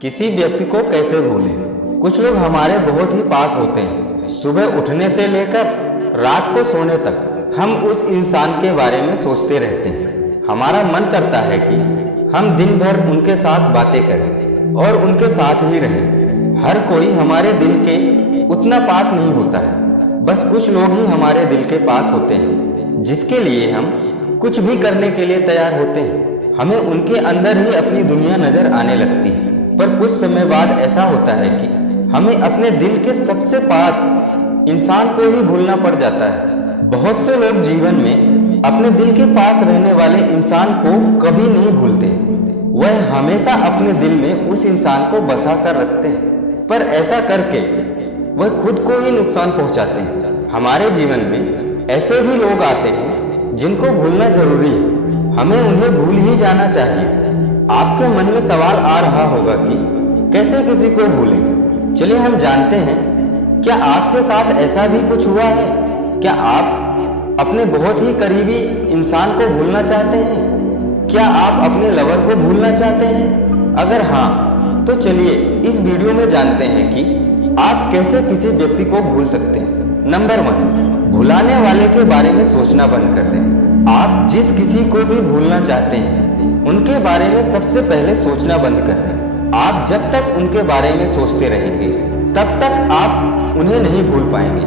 किसी व्यक्ति को कैसे भूलें। कुछ लोग हमारे बहुत ही पास होते हैं। सुबह उठने से लेकर रात को सोने तक हम उस इंसान के बारे में सोचते रहते हैं। हमारा मन करता है कि हम दिन भर उनके साथ बातें करें और उनके साथ ही रहें। हर कोई हमारे दिल के उतना पास नहीं होता है। बस कुछ लोग ही हमारे दिल के पास होते हैं, जिसके लिए हम कुछ भी करने के लिए तैयार होते हैं। हमें उनके अंदर ही अपनी दुनिया नजर आने लगती है। पर कुछ समय बाद ऐसा होता है कि हमें अपने दिल के सबसे पास इंसान को ही भूलना पड़ जाता है। बहुत से लोग जीवन में अपने दिल के पास रहने वाले इंसान को कभी नहीं भूलते। वह हमेशा अपने दिल में उस इंसान को बसा कर रखते हैं, पर ऐसा करके वह खुद को ही नुकसान पहुंचाते हैं। हमारे जीवन में ऐसे भी लोग आते हैं जिनको भूलना जरूरी है। हमें उन्हें भूल ही जाना चाहिए। आपके मन में सवाल आ रहा होगा कि कैसे किसी को भूलें। चलिए हम जानते हैं, क्या आपके साथ ऐसा भी कुछ हुआ है? क्या आप अपने बहुत ही करीबी इंसान को भूलना चाहते हैं? क्या आप अपने लवर को भूलना चाहते हैं? अगर हाँ, तो चलिए इस वीडियो में जानते हैं कि आप कैसे किसी व्यक्ति को भूल सकते हैं। नंबर 1, भुलाने वाले के बारे में सोचना बंद कर दें। आप जिस किसी को भी भूलना चाहते हैं उनके बारे में सबसे पहले सोचना बंद कर दें। आप जब तक उनके बारे में सोचते रहेंगे तब तक आप उन्हें नहीं भूल पाएंगे।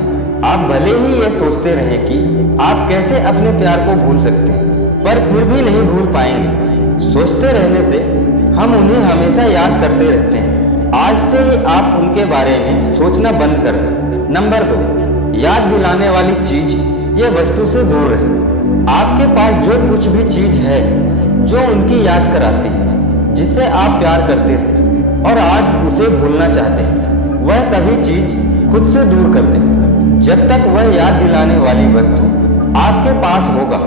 आप भले ही ये सोचते रहें कि आप कैसे अपने प्यार को भूल सकते हैं, पर फिर भी नहीं भूल पाएंगे। सोचते रहने से हम उन्हें हमेशा याद करते रहते हैं। आज से ही आप उनके बारे में सोचना बंद कर दें। नंबर 2, याद दिलाने वाली चीज या वस्तु से दूर रहें। आपके पास जो कुछ भी चीज है जो उनकी याद कराती है, जिससे आप प्यार करते थे और आज उसे भूलना चाहते हैं, वह सभी चीज खुद से दूर कर दें। जब तक वह याद दिलाने वाली वस्तु आपके पास होगा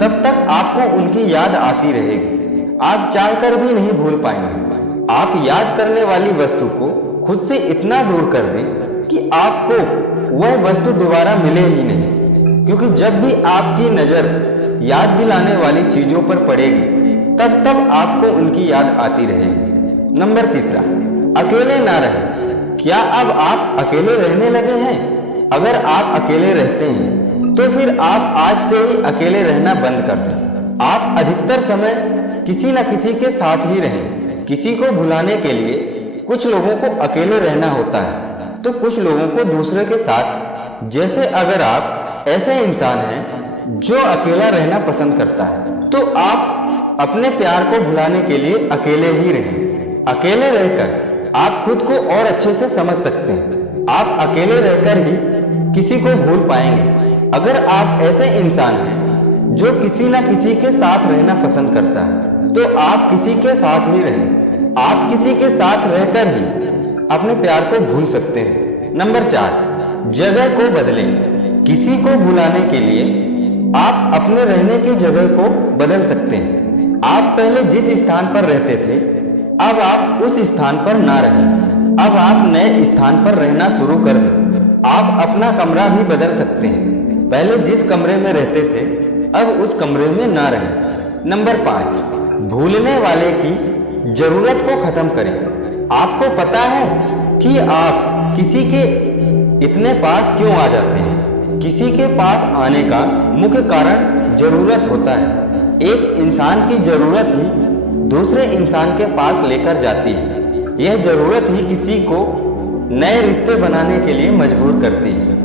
तब तक आपको उनकी याद आती रहेगी। आप चाहकर भी नहीं भूल पाएंगे। आप याद करने वाली वस्तु को खुद से इतना दूर कर दें कि आपको वह वस्तु दोबारा मिले ही नहीं, क्योंकि जब भी आपकी नजर याद दिलाने वाली चीजों पर पड़ेगी तब तब आपको उनकी याद आती रहेगी। नंबर 3, अकेले ना रहें। क्या अब आप अकेले रहने लगे हैं? अगर आप अकेले रहते हैं तो फिर आप आज से ही अकेले रहना बंद कर दें। आप अधिकतर समय किसी न किसी के साथ ही रहें। किसी को भुलाने के लिए कुछ लोगों को अकेले रहना होता है तो कुछ लोगों को दूसरे के साथ। जैसे अगर आप ऐसे इंसान हैं जो अकेला रहना पसंद करता है तो आप अपने प्यार को भुलाने के लिए अकेले ही रहें। अकेले रहकर आप खुद को और अच्छे से समझ सकते हैं। आप अकेले रहकर ही किसी को भूल पाएंगे। अगर आप ऐसे इंसान हैं जो किसी न किसी के साथ रहना पसंद करता है तो आप किसी के साथ ही रहें। आप किसी के साथ रहकर ही अपने प्यार को भूल सकते हैं। नंबर 4, जगह को बदलें। किसी को भुलाने के लिए आप अपने रहने की जगह को बदल सकते हैं। आप पहले जिस स्थान पर रहते थे अब आप उस स्थान पर ना रहें। अब आप नए स्थान पर रहना शुरू कर दें। आप अपना कमरा भी बदल सकते हैं। पहले जिस कमरे में रहते थे अब उस कमरे में ना रहें। नंबर 5, भूलने वाले की जरूरत को खत्म करें। आपको पता है कि आप किसी के इतने पास क्यों आ जाते हैं? किसी के पास आने का मुख्य कारण जरूरत होता है। एक इंसान की जरूरत ही दूसरे इंसान के पास लेकर जाती है। यह जरूरत ही किसी को नए रिश्ते बनाने के लिए मजबूर करती है।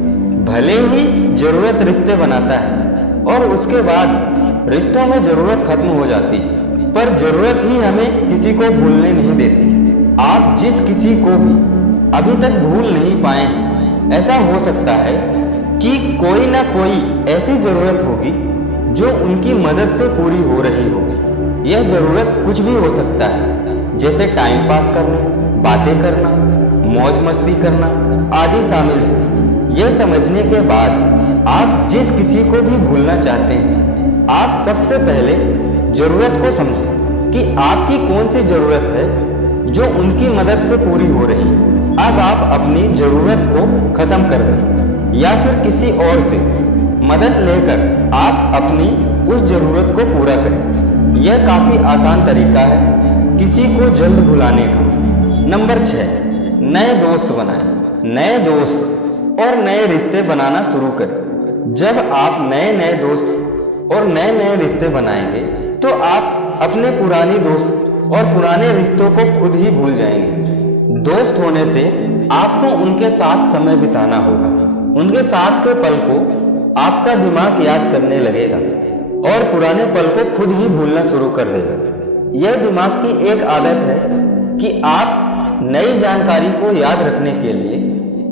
भले ही जरूरत रिश्ते बनाता है और उसके बाद रिश्तों में जरूरत खत्म हो जाती है, पर जरूरत ही हमें किसी को भूलने नहीं देती। आप जिस किसी को भी अभी तक भूल नहीं पाए हैं, ऐसा हो सकता है कि कोई ना कोई ऐसी जरूरत होगी जो उनकी मदद से पूरी हो रही होगी। यह जरूरत कुछ भी हो सकता है, जैसे टाइम पास करना, बातें करना, मौज मस्ती करना आदि शामिल है। यह समझने के बाद आप जिस किसी को भी भूलना चाहते हैं, आप सबसे पहले जरूरत को समझें कि आपकी कौन सी जरूरत है जो उनकी मदद से पूरी हो रही है। अब आप अपनी जरूरत को खत्म कर दें या फिर किसी और से मदद लेकर आप अपनी उस जरूरत को पूरा करें। यह काफी आसान तरीका है किसी को जल्द भुलाने का। नंबर 6, नए दोस्त बनाएं। नए दोस्त और नए रिश्ते बनाना शुरू करें। जब आप नए दोस्त और नए रिश्ते बनाएंगे तो आप अपने पुरानी दोस्त और पुराने रिश्तों को खुद ही भूल जाएंगे। दोस्त होने से आपको उनके साथ समय बिताना होगा। उनके साथ के पल को आपका दिमाग याद करने लगेगा और पुराने पल को खुद ही भूलना शुरू कर देगा। यह दिमाग की एक आदत है कि आप नई जानकारी को याद रखने के लिए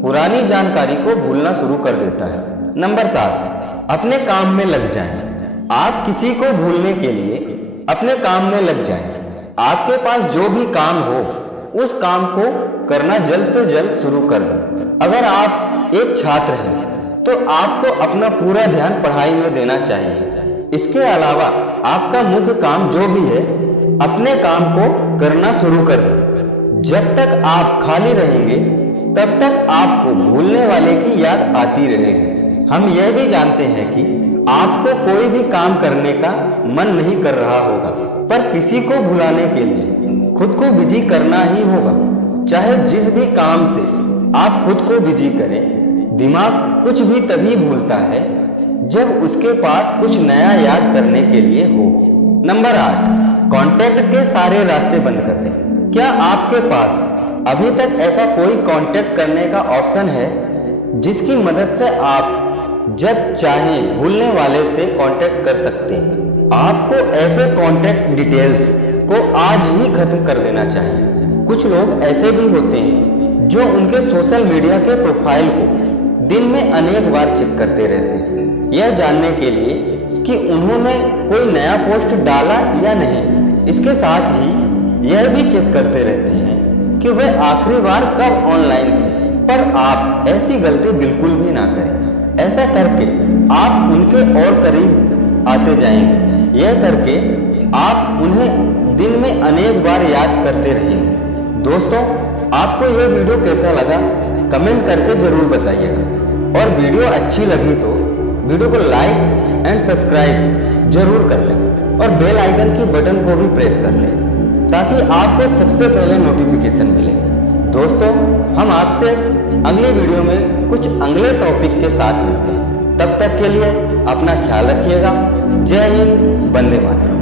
पुरानी जानकारी को भूलना शुरू कर देता है। नंबर 7, अपने काम में लग जाएं। आप किसी को भूलने के लिए अपने काम में लग जाएं। आपके पास जो भी काम हो उस काम को करना जल्द से जल्द शुरू कर दें। अगर आप एक छात्र हैं तो आपको अपना पूरा ध्यान पढ़ाई में देना चाहिए। इसके अलावा आपका मुख्य काम जो भी है अपने काम को करना शुरू कर दें। जब तक आप खाली रहेंगे तब तक आपको भूलने वाले की याद आती रहेगी। हम यह भी जानते हैं कि आपको कोई भी काम करने का मन नहीं कर रहा होगा, पर किसी को भुलाने के लिए खुद को बिजी करना ही होगा। चाहे जिस भी काम से आप खुद को बिजी करें, दिमाग कुछ भी तभी भूलता है जब उसके पास कुछ नया याद करने के लिए हो। नंबर 8, कांटेक्ट के सारे रास्ते बंद कर दें। क्या आपके पास अभी तक ऐसा कोई कांटेक्ट करने का ऑप्शन है जिसकी मदद से आप जब चाहें भूलने वाले से कांटेक्ट कर सकते हैं? आपको ऐसे कांटेक्ट डिटेल्स को आज ही खत्म कर देना चाहिए। कुछ लोग ऐसे भी होते हैं जो उनके सोशल मीडिया के प्रोफाइल को दिन में अनेक बार चेक करते रहते हैं, यह जानने के लिए कि उन्होंने कोई नया पोस्ट डाला या नहीं। इसके साथ ही यह भी चेक करते रहते हैं कि वे आखिरी बार कब ऑनलाइन थे। पर आप ऐसी गलती बिल्कुल भी ना करें। ऐसा करके आप उनके और करीब आते जाएंगे। यह करके आप उन्हें दिन में अनेक बार याद करते रहेंगे। दोस्तों, आपको यह वीडियो कैसा लगा कमेंट करके जरूर बताइएगा, और वीडियो अच्छी लगी तो वीडियो को लाइक एंड सब्सक्राइब जरूर कर लें और बेल आइकन की बटन को भी प्रेस कर लें ताकि आपको सबसे पहले नोटिफिकेशन मिले। दोस्तों, हम आपसे अगले वीडियो में कुछ अगले टॉपिक के साथ मिलते हैं। तब तक के लिए अपना ख्याल रखिएगा। जय हिंद, वंदे मातरम।